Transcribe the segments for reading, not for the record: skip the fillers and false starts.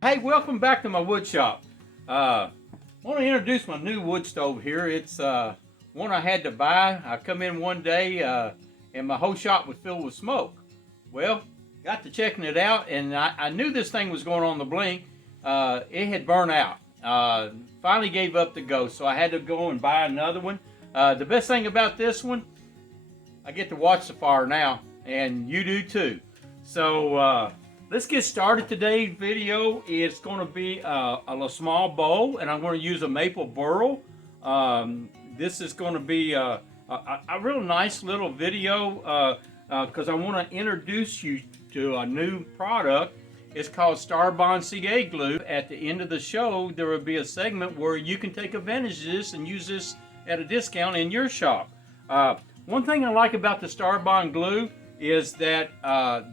Hey, welcome back to my wood shop. I want to introduce my new wood stove here. It's one I had to buy. I come in one day and my whole shop was filled with smoke. Well, got to checking it out, and I knew this thing was going on the blink. It had burned out. Finally gave up the ghost, so I had to go and buy another one. The best thing about this one, I get to watch the fire now, and you do too. So let's get started. Today's video is going to be a small bowl, and I'm going to use a maple burl. This is going to be a real nice little video because I want to introduce you to a new product. It's called Starbond CA glue. At the end of the show, there will be a segment where you can take advantage of this and use this at a discount in your shop. One thing I like about the Starbond glue is that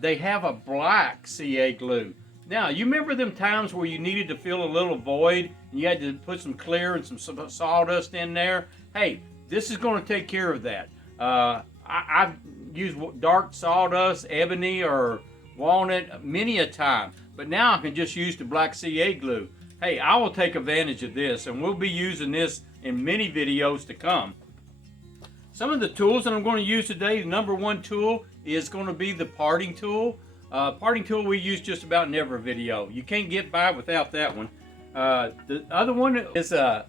they have a black CA glue. Now, you remember them times where you needed to fill a little void and you had to put some clear and some sawdust in there? Hey, this is going to take care of that. I've used dark sawdust, ebony, or walnut many a time, but now I can just use the black CA glue. Hey, I will take advantage of this, and we'll be using this in many videos to come. Some of the tools that I'm going to use today, the number one tool is going to be the parting tool. Parting tool we use just about in every video. You can't get by without that one. The other one is the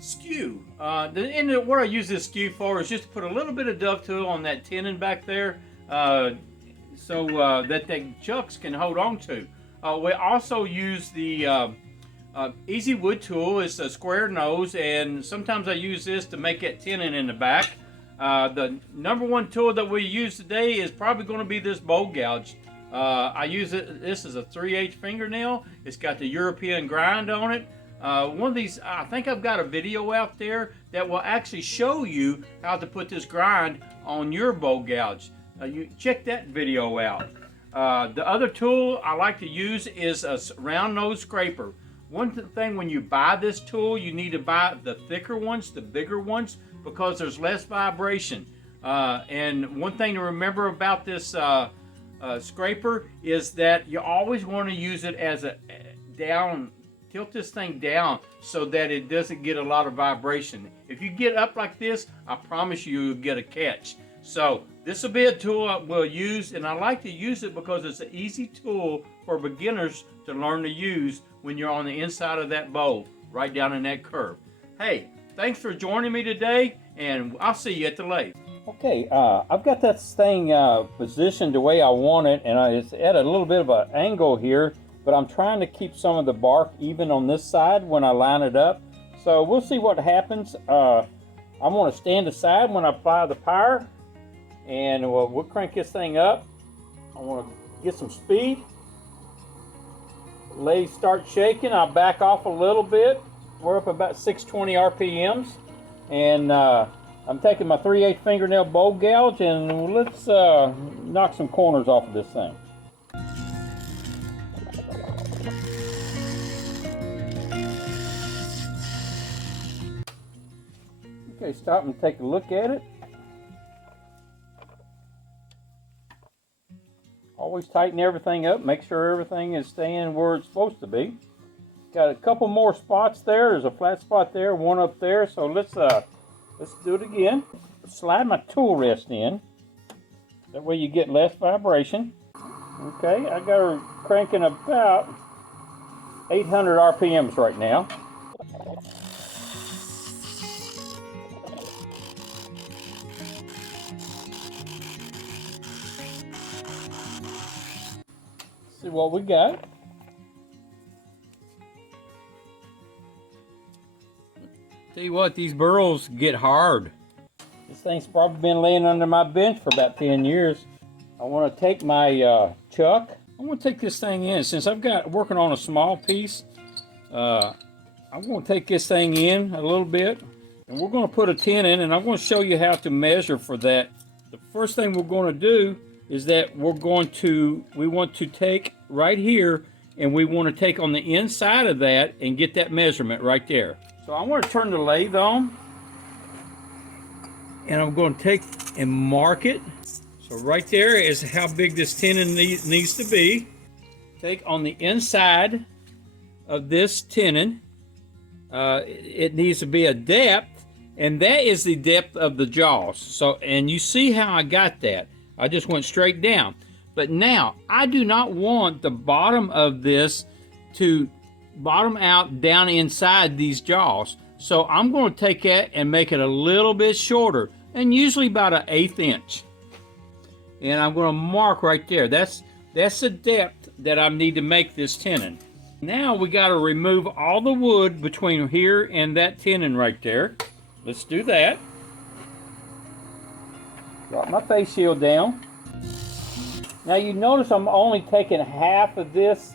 skew. What I use this skew for is just to put a little bit of dovetail on that tenon back there so that the chucks can hold on to. We also use the Easy Wood tool. It's a square nose, and sometimes I use this to make that tenon in the back. The number one tool that we use today is probably going to be this bowl gouge. I use it. This is a 3/8 fingernail. It's got the European grind on it. One of these, I think I've got a video out there that will actually show you how to put this grind on your bowl gouge. You check that video out. The other tool I like to use is a round nose scraper. One thing, when you buy this tool, you need to buy the thicker ones, the bigger ones, because there's less vibration. And one thing to remember about this scraper is that you always want to use it as a down, tilt this thing down so that it doesn't get a lot of vibration. If you get up like this, I promise you'll get a catch. So this will be a tool I will use, and I like to use it because it's an easy tool for beginners to learn to use when you're on the inside of that bowl, right down in that curve. Hey, thanks for joining me today, and I'll see you at the lathe. Okay, I've got that thing positioned the way I want it, and it's at a little bit of an angle here, but I'm trying to keep some of the bark even on this side when I line it up. So we'll see what happens. I want to stand aside when I apply the power, and we'll crank this thing up. I want to get some speed. Lathe starts shaking. I'll back off a little bit. We're up about 620 RPMs, and I'm taking my 3/8 fingernail bowl gouge, and let's knock some corners off of this thing. Okay, stop and take a look at it. Always tighten everything up, make sure everything is staying where it's supposed to be. Got a couple more spots there. There's a flat spot there, one up there. So let's do it again. Slide my tool rest in. That way you get less vibration. Okay, I got her cranking about 800 RPMs right now. See what we got. Tell you what, these burls get hard. This thing's probably been laying under my bench for about 10 years. I want to take my chuck. I want to take this thing in. Since I've got working on a small piece, I'm going to take this thing in a little bit, and we're going to put a tin in, and I'm going to show you how to measure for that. The first thing we're going to do is that we want to take right here, and we want to take on the inside of that and get that measurement right there. So I want to turn the lathe on, and I'm going to take and mark it. So right there is how big this tenon needs to be. Take on the inside of this tenon. It needs to be a depth, and that is the depth of the jaws. So, and you see how I got that. I just went straight down. But now, I do not want the bottom of this to bottom out down inside these jaws. So I'm going to take that and make it a little bit shorter, and usually about an 1/8 inch. And I'm going to mark right there. That's the depth that I need to make this tenon. Now we got to remove all the wood between here and that tenon right there. Let's do that. Drop my face shield down. Now you notice I'm only taking half of this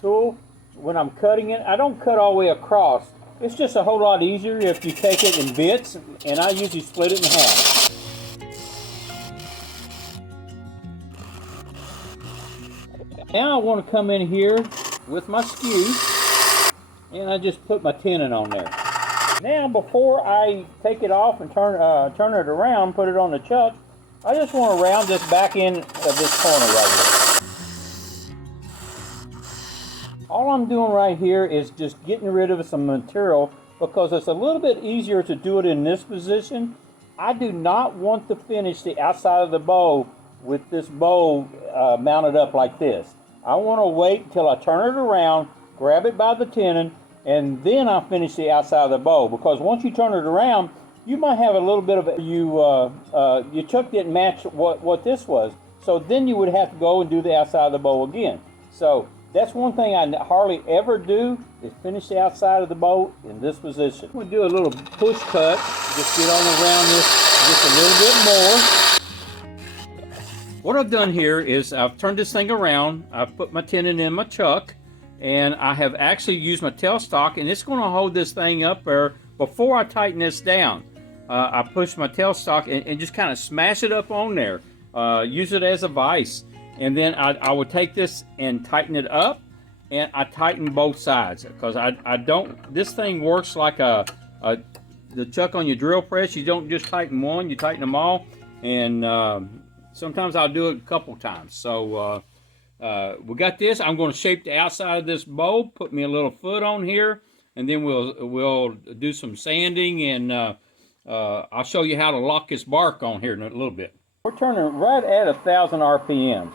tool when I'm cutting it. I don't cut all the way across. It's just a whole lot easier if you take it in bits, and I usually split it in half. Now I want to come in here with my skew, and I just put my tenon on there. Now before I take it off and turn it around, put it on the chuck, I just want to round this back end of this corner right here. All I'm doing right here is just getting rid of some material because it's a little bit easier to do it in this position. I do not want to finish the outside of the bow with this bow mounted up like this. I want to wait until I turn it around, grab it by the tenon, and then I'll finish the outside of the bow, because once you turn it around, you might have a little bit of your chuck didn't match what this was. So then you would have to go and do the outside of the bow again. So that's one thing I hardly ever do, is finish the outside of the bow in this position. We'll do a little push cut, just get on around this just a little bit more. What I've done here is I've turned this thing around, I've put my tenon in my chuck, and I have actually used my tailstock, and it's going to hold this thing up there before I tighten this down. I push my tailstock and just kind of smash it up on there. Use it as a vise. And then I would take this and tighten it up, and I tighten both sides, because I don't, this thing works like the chuck on your drill press. You don't just tighten one, you tighten them all. And sometimes I'll do it a couple times. So we got this. I'm going to shape the outside of this bow, put me a little foot on here, and then we'll do some sanding, and I'll show you how to lock this bark on here in a little bit. We're turning right at 1,000 RPMs.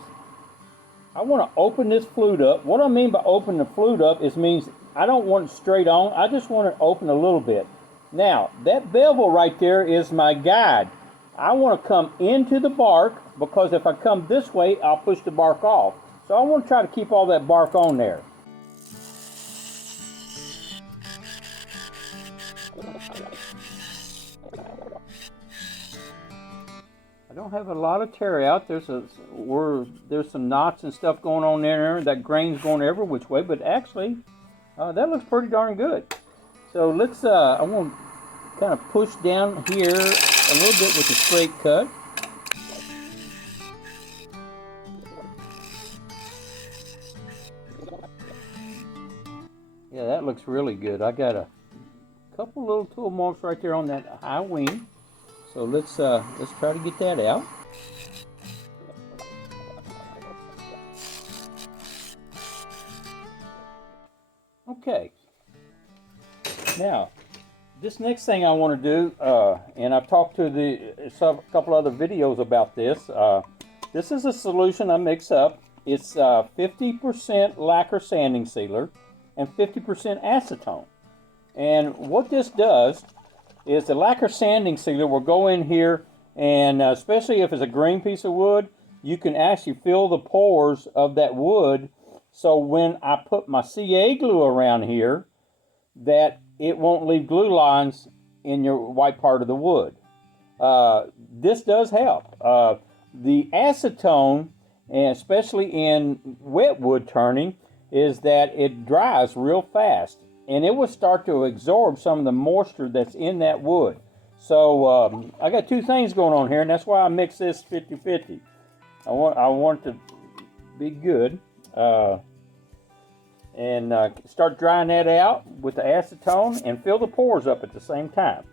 I want to open this flute up. What I mean by open the flute up means I don't want it straight on. I just want it open a little bit. Now, that bevel right there is my guide. I want to come into the bark, because if I come this way, I'll push the bark off. So I want to try to keep all that bark on there. I don't have a lot of tear out. There's some knots and stuff going on there. That grain's going every which way, but actually that looks pretty darn good. So let's I want to kind of push down here a little bit with a straight cut. Yeah, that looks really good. I got a couple little tool marks right there on that high wing. So let's try to get that out. Okay. Now, this next thing I want to do, and I've talked to a couple other videos about this. This is a solution I mix up. It's 50% lacquer sanding sealer and 50% acetone. And what this does is the lacquer sanding sealer will go in here, and especially if it's a green piece of wood, you can actually fill the pores of that wood, so when I put my CA glue around here, that it won't leave glue lines in your white part of the wood. This does help. The acetone, and especially in wet wood turning, is that it dries real fast, and it will start to absorb some of the moisture that's in that wood. So I got two things going on here, and that's why I mix this 50-50. I want it to be good, and start drying that out with the acetone and fill the pores up at the same time.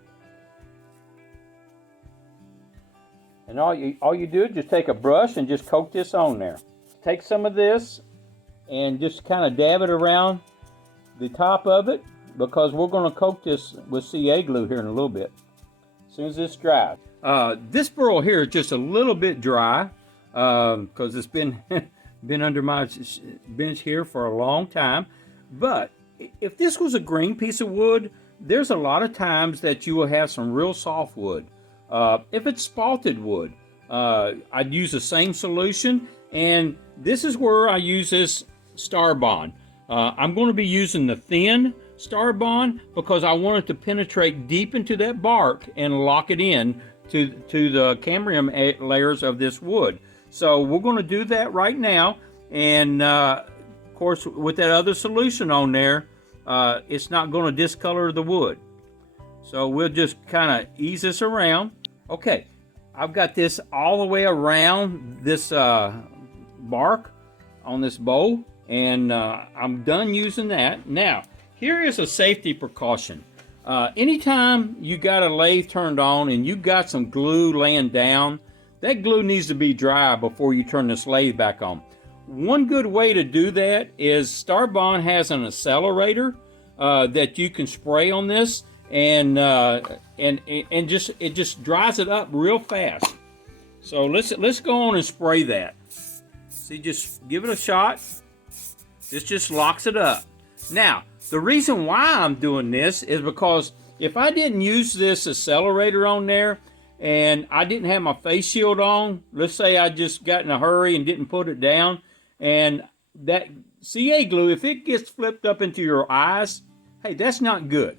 And all you do is just take a brush and just coat this on there. Take some of this and just kind of dab it around the top of it, because we're going to coat this with CA glue here in a little bit, as soon as it's dry. This burl here is just a little bit dry, because it's been been under my bench here for a long time. But if this was a green piece of wood, there's a lot of times that you will have some real soft wood. If it's spalted wood, I'd use the same solution, and this is where I use this Star Bond. I'm going to be using the thin Star Bond because I want it to penetrate deep into that bark and lock it in to the cambium layers of this wood. So we're going to do that right now, and of course with that other solution on there, it's not going to discolor the wood. So we'll just kind of ease this around. Okay, I've got this all the way around this bark on this bowl, and I'm done using that. Now, here is a safety precaution. Anytime you got a lathe turned on and you got some glue laying down, that glue needs to be dry before you turn this lathe back on. One good way to do that is Star Bond has an accelerator that you can spray on this, and it just dries it up real fast. So let's go on and spray that. See, just give it a shot. This just locks it up. Now, the reason why I'm doing this is because if I didn't use this accelerator on there and I didn't have my face shield on, let's say I just got in a hurry and didn't put it down, and that CA glue, if it gets flipped up into your eyes, hey, that's not good.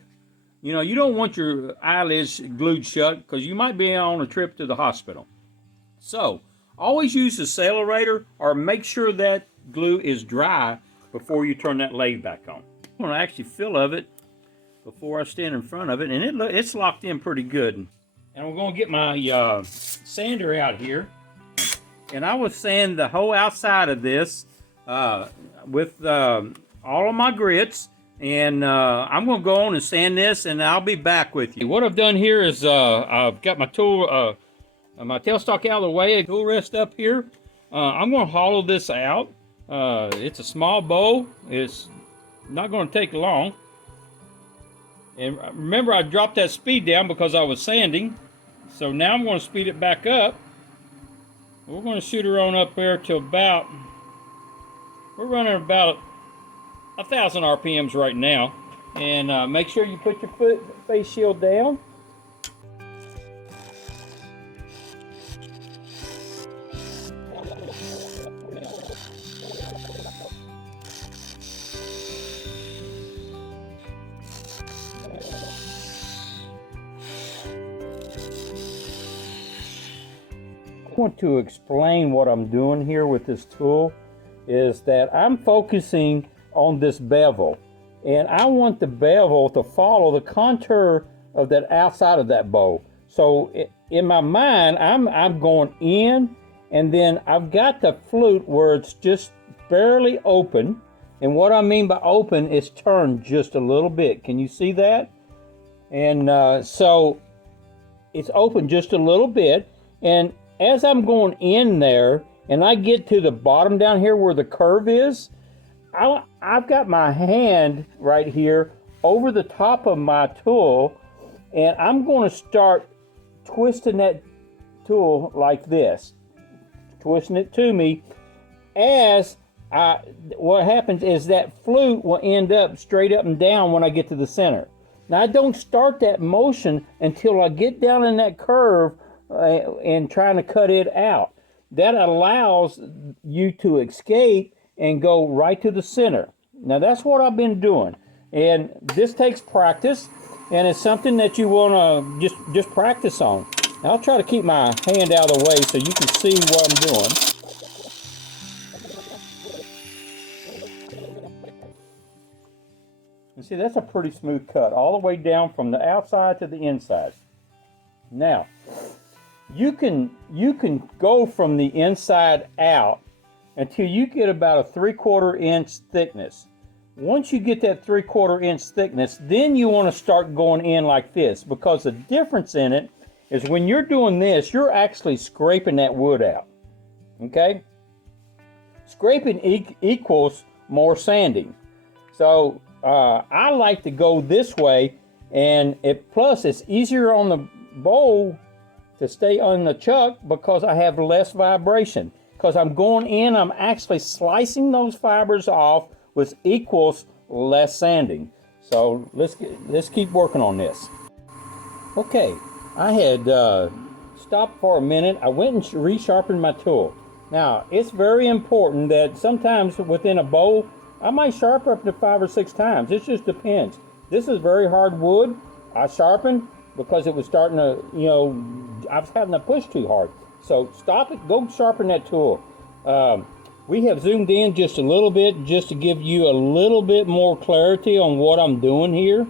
You know, you don't want your eyelids glued shut because you might be on a trip to the hospital. So, always use the accelerator or make sure that glue is dry before you turn that lathe back on. I'm going to actually feel of it before I stand in front of it, and it's locked in pretty good. And I'm going to get my sander out here, and I will sand the whole outside of this with all of my grits, and I'm going to go on and sand this, and I'll be back with you. What I've done here is I've got my tool, my tailstock out of the way, tool rest up here. I'm going to hollow this out. It's a small bowl. It's not going to take long. And remember, I dropped that speed down because I was sanding. So now I'm going to speed it back up. We're going to shoot her on up there to about, we're running about 1,000 RPMs right now. And make sure you put your face shield down. I want to explain what I'm doing here with this tool is that I'm focusing on this bevel, and I want the bevel to follow the contour of that outside of that bowl. So in my mind, I'm going in, and then I've got the flute where it's just barely open, and what I mean by open is turned just a little bit. Can you see that? And so it's open just a little bit, and as I'm going in there and I get to the bottom down here where the curve is, I've got my hand right here over the top of my tool, and I'm going to start twisting that tool like this, twisting it to me. As what happens is that flute will end up straight up and down when I get to the center. Now I don't start that motion until I get down in that curve and trying to cut it out. That allows you to escape and go right to the center. Now that's what I've been doing, and this takes practice, and it's something that you want to just practice on. Now, I'll try to keep my hand out of the way so you can see what I'm doing. And see, that's a pretty smooth cut all the way down from the outside to the inside. Now, you can go from the inside out until you get about a 3/4 inch thickness. Once you get that 3/4 inch thickness, then you want to start going in like this, because the difference in it is when you're doing this, you're actually scraping that wood out. Okay? Scraping equals more sanding. So I like to go this way, and plus it's easier on the bowl to stay on the chuck because I have less vibration. Because I'm going in, I'm actually slicing those fibers off, which equals less sanding. So let's keep working on this. Okay, I had stopped for a minute. I went and resharpened my tool. Now, it's very important that sometimes within a bowl, I might sharpen up to 5 or 6 times. It just depends. This is very hard wood. I sharpened because it was starting to, I was having to push too hard. So stop it, go sharpen that tool. We have zoomed in just a little bit just to give you a little bit more clarity on what I'm doing here.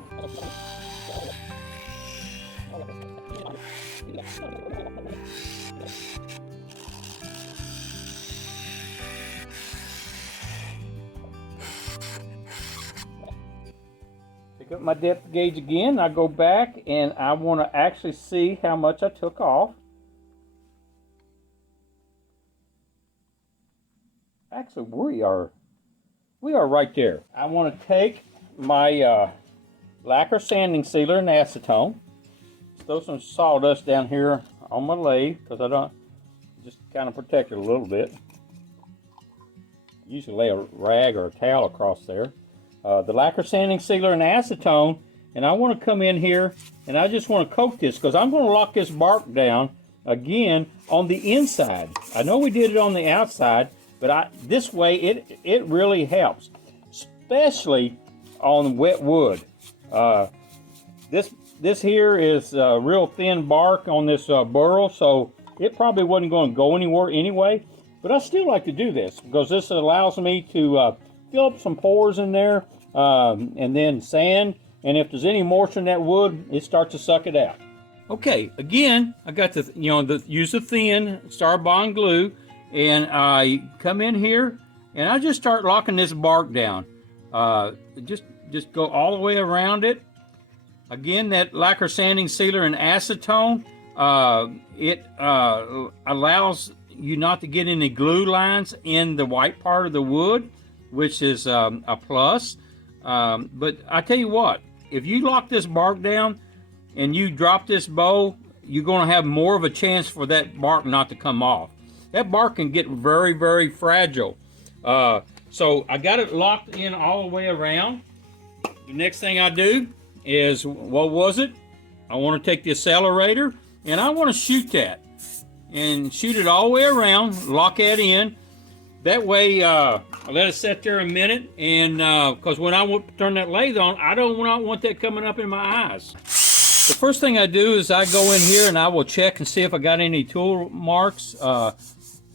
Pick up my depth gauge again. I go back and I want to actually see how much I took off. Actually, we are right there. I want to take my lacquer sanding sealer and acetone. Throw some sawdust down here on my lathe because I don't, just kind of protect it a little bit. Usually lay a rag or a towel across there. The lacquer sanding sealer and acetone, and I want to come in here and I just want to coat this because I'm going to lock this bark down again on the inside. I know we did it on the outside, but this way it really helps, especially on wet wood. This here is real thin bark on this Burl, so it probably wasn't going to go anywhere anyway. But I still like to do this because this allows me to fill up some pores in there and then sand. And if there's any moisture in that wood, it starts to suck it out. Okay, again, I got to use the thin Starbond glue, and I come in here and I just start locking this bark down. Just go all the way around it. Again, that lacquer sanding sealer and acetone, it allows you not to get any glue lines in the white part of the wood, which is a plus. But I tell you what, if you lock this bark down and you drop this bow, you're going to have more of a chance for that bark not to come off. That bark can get very, very fragile. So I got it locked in all the way around. The next thing I do is, what was it? I want to take the accelerator and I want to shoot that. And shoot it all the way around, lock that in. That way, I let it sit there a minute, and because when I turn that lathe on, I don't want that coming up in my eyes. The first thing I do is I go in here and I will check and see if I got any tool marks.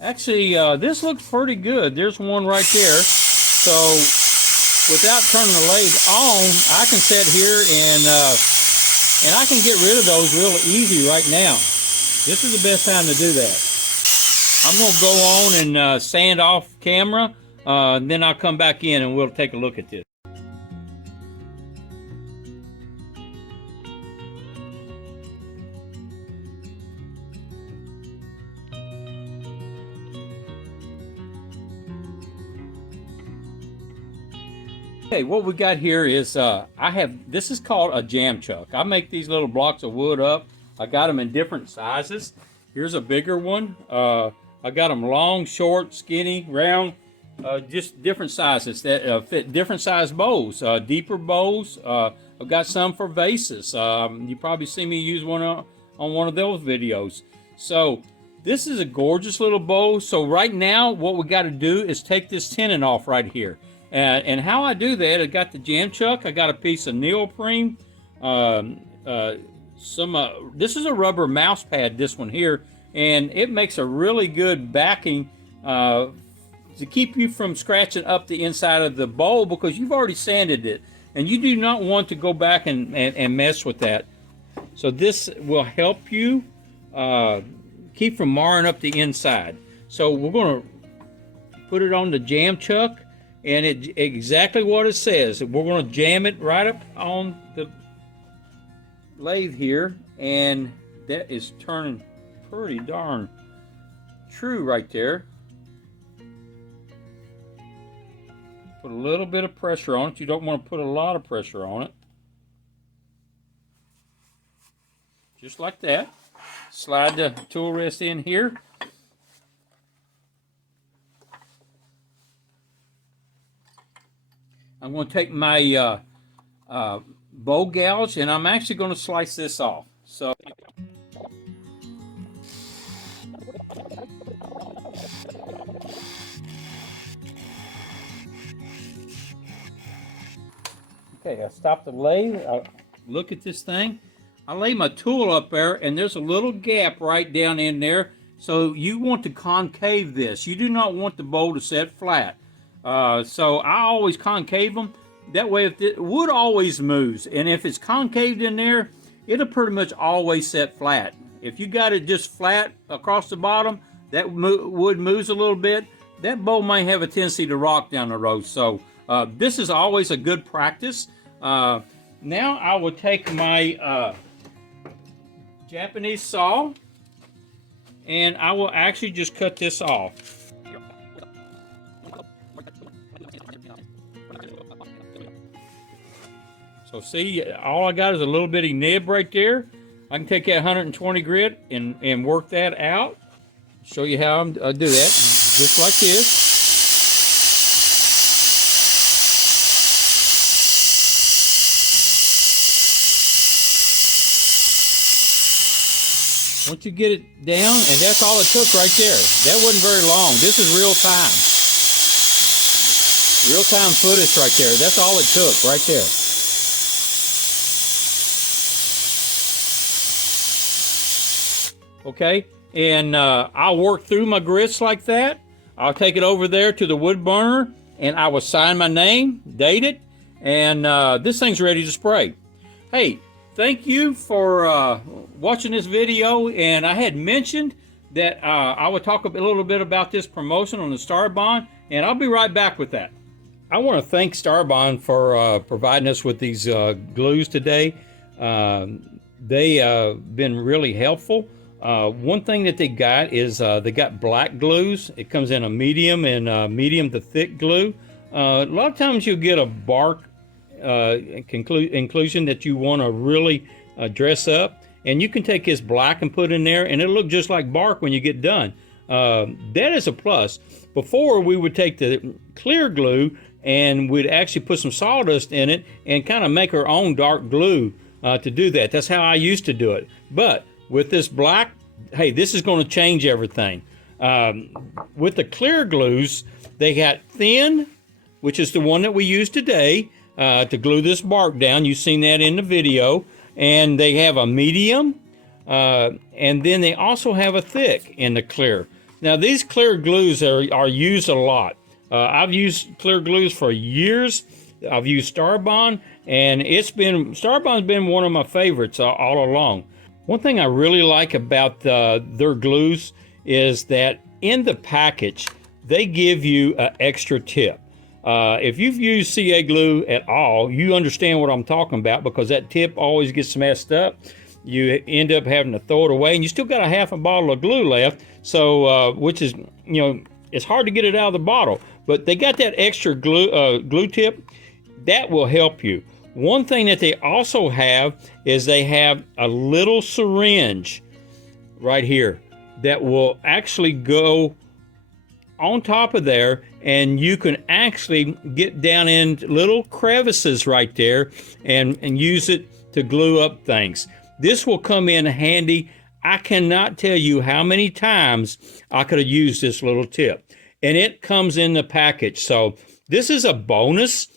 Actually, this looks pretty good. There's one right there. So without turning the lathe on, I can sit here and I can get rid of those real easy right now. This is the best time to do that. I'm going to go on and sand off camera, and then I'll come back in and we'll take a look at this. Okay, what we got here is this is called a jam chuck. I make these little blocks of wood up. I got them in different sizes. Here's a bigger one. I got them long, short, skinny, round, just different sizes that fit different size bows, deeper bows. I've got some for vases. You probably see me use one on one of those videos. So this is a gorgeous little bow. So right now what we got to do is take this tenon off right here. And how I do that, I got the jam chuck. I got a piece of neoprene. This is a rubber mouse pad, this one here, and it makes a really good backing to keep you from scratching up the inside of the bowl because you've already sanded it, and you do not want to go back and mess with that. So this will help you keep from marring up the inside. So we're going to put it on the jam chuck, and it exactly what it says. We're going to jam it right up on the lathe here, and that is turning pretty darn true right there. Put a little bit of pressure on it. You don't want to put a lot of pressure on it. Just like that. Slide the tool rest in here. I'm going to take my bow gouge, and I'm actually going to slice this off. So okay, I stop the lathe. I look at this thing. I lay my tool up there, and there's a little gap right down in there. So you want to concave this. You do not want the bowl to set flat. So I always concave them. That way, if the wood always moves, and if it's concaved in there, it'll pretty much always set flat. If you got it just flat across the bottom, that wood moves a little bit, that bowl may have a tendency to rock down the road. So this is always a good practice. Now I will take my Japanese saw, and I will actually just cut this off. So see, all I got is a little bitty nib right there. I can take that 120 grit and work that out. Show you how I do that, just like this. Once you get it down, and that's all it took right there. That wasn't very long. This is real time. Real time footage right there. That's all it took right there. Okay, and I'll work through my grits like that. I'll take it over there to the wood burner, and I will sign my name, date it, and this thing's ready to spray. Hey, thank you for watching this video, and I had mentioned that I would talk a little bit about this promotion on the Starbond, and I'll be right back with that. I want to thank Starbond for providing us with these glues today. They been really helpful. One thing that they got is they got black glues. It comes in a medium and medium to thick glue. A lot of times you'll get a bark inclusion that you want to really dress up, and you can take this black and put in there, and it'll look just like bark when you get done. That is a plus. Before, we would take the clear glue and we'd actually put some sawdust in it and kind of make our own dark glue to do that. That's how I used to do it. But with this black, hey, this is going to change everything. With the clear glues, they got thin, which is the one that we use today to glue this bark down. You've seen that in the video. And they have a medium, and then they also have a thick in the clear. Now, these clear glues are used a lot. I've used clear glues for years. I've used Starbond, and Starbond's been one of my favorites all along. One thing I really like about their glues is that in the package, they give you an extra tip. If you've used CA glue at all, you understand what I'm talking about, because that tip always gets messed up. You end up having to throw it away, and you still got a half a bottle of glue left. So, which is, it's hard to get it out of the bottle. But they got that extra glue tip that will help you. One thing that they also have is they have a little syringe right here that will actually go on top of there, and you can actually get down in little crevices right there and use it to glue up things. This will come in handy. I cannot tell you how many times I could have used this little tip, and it comes in the package. So this is a bonus.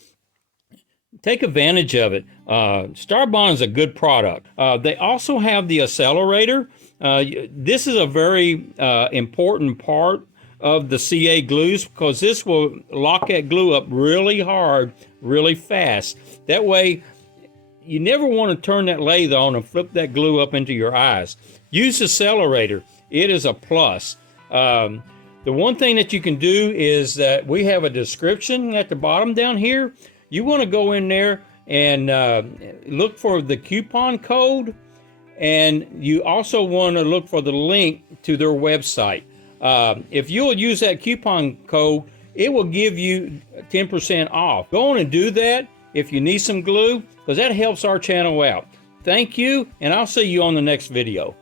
Take advantage of it. Starbond is a good product. They also have the accelerator. This is a very important part of the CA glues, because this will lock that glue up really hard, really fast. That way, you never want to turn that lathe on and flip that glue up into your eyes. Use the accelerator. It is a plus. The one thing that you can do is that we have a description at the bottom down here. You want to go in there and look for the coupon code, and you also want to look for the link to their website. If you'll use that coupon code, it will give you 10% off. Go on and do that if you need some glue, because that helps our channel out. Thank you, and I'll see you on the next video.